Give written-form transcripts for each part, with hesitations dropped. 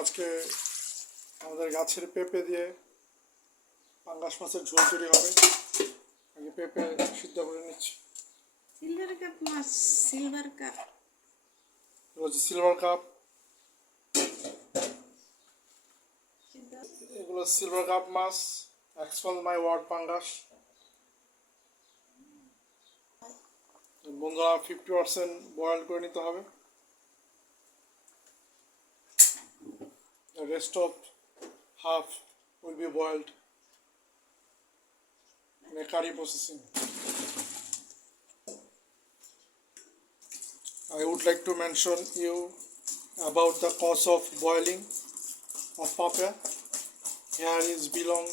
আজকে আমাদের গাছের পেঁপে দিয়ে পাঙ্গাস মাছের ঝোল তৈরি হবে। আগে পেঁপে সিদ্ধ করে নিচ্ছি। সিলভার কাপ মাছ, সিলভার কাপ, হচ্ছে সিলভার কাপ, এগুলো সিলভার কাপ মাছ। এক্সপাল মাই ওয়ার্ড পাঙ্গাস। বন্ধুরা 50% বয়েল করে নিতে হবে। The rest of half will be boiled in a curry processing. I would like to mention you about the cause of boiling of papaya. Here is belong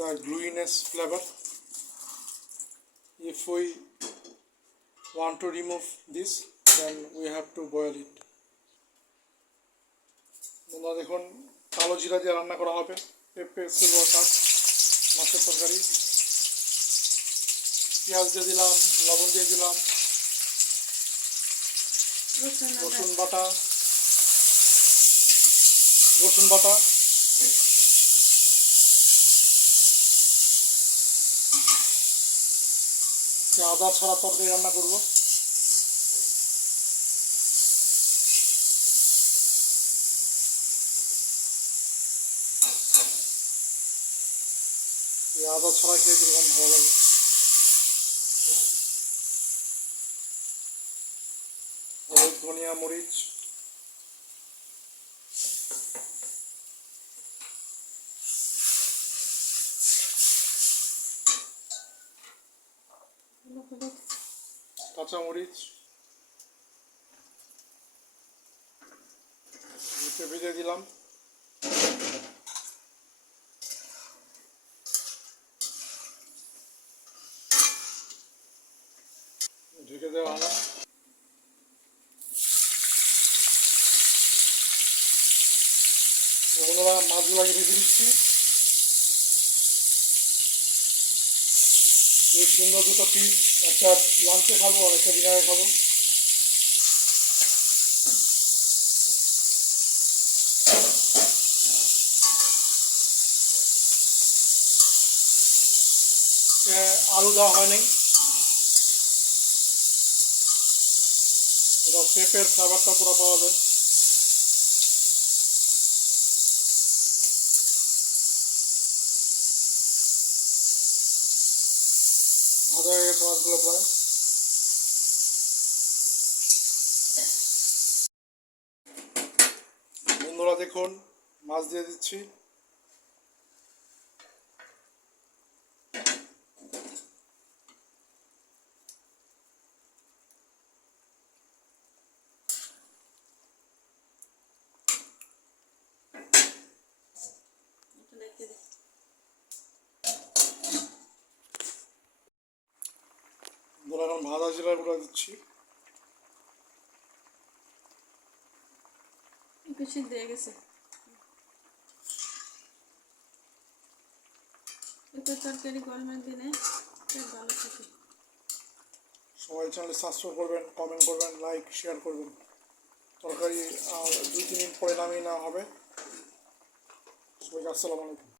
the gluiness flavor. If we want to remove this, then we have to boil it. বন্ধুরা দেখুন, কালো জিরা দিয়ে রান্না করা হবে পেঁপে silver cup মাছের তরকারি। পেঁয়াজ দিয়ে দিলাম, লবণ দিয়ে দিলাম, রসুন বাটা, আদা ছাড়া তরকারি রান্না করব। আদা ছাড়া খেয়ে কিরকম ভালো লাগে। হলুদ, ধনিয়া, মরিচ, কাঁচা মরিচ, পেঁপে দিয়ে দিলাম। ঢেকে দেওয়া হলো। বন্ধুরা মাছগুলো আগে ভেজে দিচ্ছি। এই সুন্দর দুটো পিস, একটা লাঞ্চে খাবো আর একটা ডিনারে খাবো। আলু দেওয়া হয়নি, এটা পেঁপের ফ্লেভারটা পুরো পাওয়া যায়। ভাজা হয়ে গেছে মাছগুলো প্রায়। বন্ধুরা দেখুন, মাছ দিয়ে দিচ্ছি। এখন ভাজা জিরা গুঁড়া দিচ্ছি। সিদ্ধ হয়ে গেছে। পেঁপের তরকারি গরমের দিনে ভালো থাকে। সবাই চ্যানেলে সাবস্ক্রাইব করবেন, কমেন্ট করবেন, লাইক শেয়ার করবেন। তরকারি আর 2-3 মিনিট পরে নামিয়ে নেওয়া হবে। সবাইকে আসসালামু আলাইকুম।